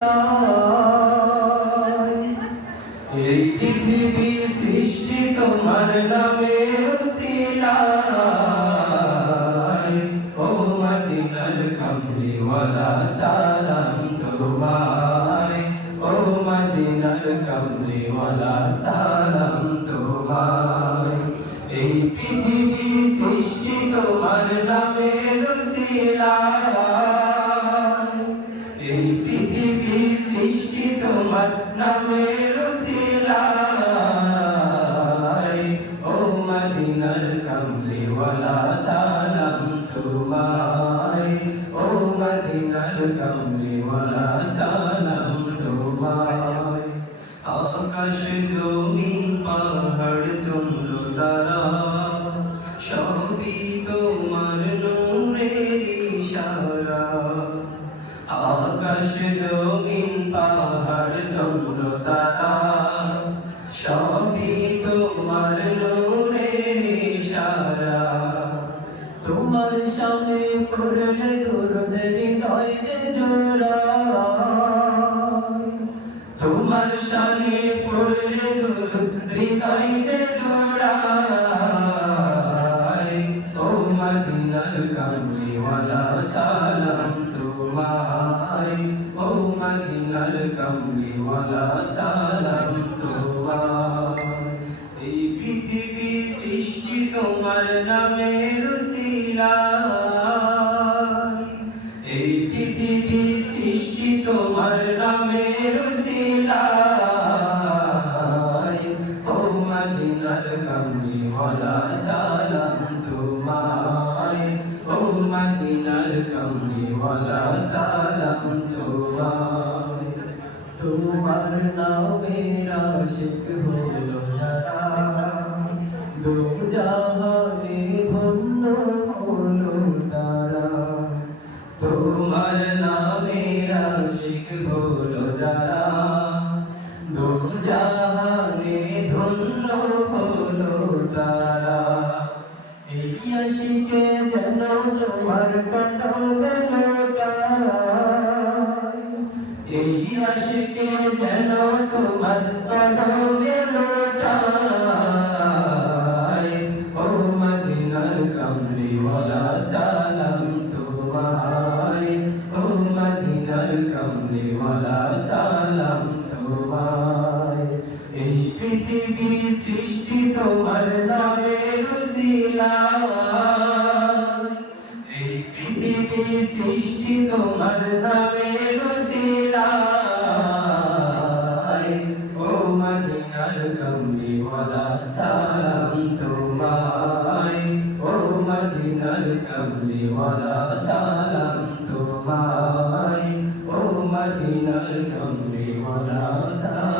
এই পৃথিবী সৃষ্টি তোমার নামের উসিলায়। ও মদিনার কামলিওয়ালা সালাম তোমায়। ও মদিনার কামলিওয়ালা সালাম তোমায়। এই পৃথিবী সৃষ্টি তোমার নামের উসিলায়। এই পৃথিবী সৃষ্টি তোমার নামের উসিলায়। ও মদিনার কামলিওয়ালা সালাম তোমায়। ও মদিনার কামলিওয়ালা সালাম তোমায়। আকাশ জমিন পাহাড় চন্দ্র তারা সবই তোমার নূরের ইশারা। আকাশ জমিন পাহাড় চন্দ্র তারা সবই তোমার নূরের ইশারা। তোমার সামনে পড়লে দরুদ হৃদয় যে জোড়ায়। তোমার সামনে পড়লে দরুদ হৃদয় যে জোড়ায়। ও মদিনার কামলিওয়ালা সালাম তোমায়। ও মদিনার কামলিওয়ালা সালাম তোমায়। এই পৃথিবী সৃষ্টি তোমার নামের উসিলায়। এই পৃথিবী সৃষ্টি তোমার নামের উসিলায়। ও মদিনার কামলিওয়ালা সালাম তোমায়। ও মদিনার কামলিওয়ালা সালাম তোমায়। তোমার নামের আশিক হলো যারা দু জাহানে ধন্য হলো তারা। তোমার নামের আশিক হলো যারা দু জাহানে ধন্য হলো তারা। এই আশিকে যেন তোমার কদমে লোটায়। এই আশিকে যেন তোমার কদমে লোটায়। ও মদিনার কামলিওয়ালা সালাম তোমায়। ও মদিনার কামলিওয়ালা সালাম তোমায়। এই পৃথিবী সৃষ্টি তোমার নামের উসিলায়। এই পৃথিবী সৃষ্টি তোমার নামের উসিলায়। ও মদিনার কামলিওয়ালা সালাম তোমায়। ও মদিনার কামলিওয়ালা সালাম তোমায়। ও মদিনার কামলিওয়ালা সালাম।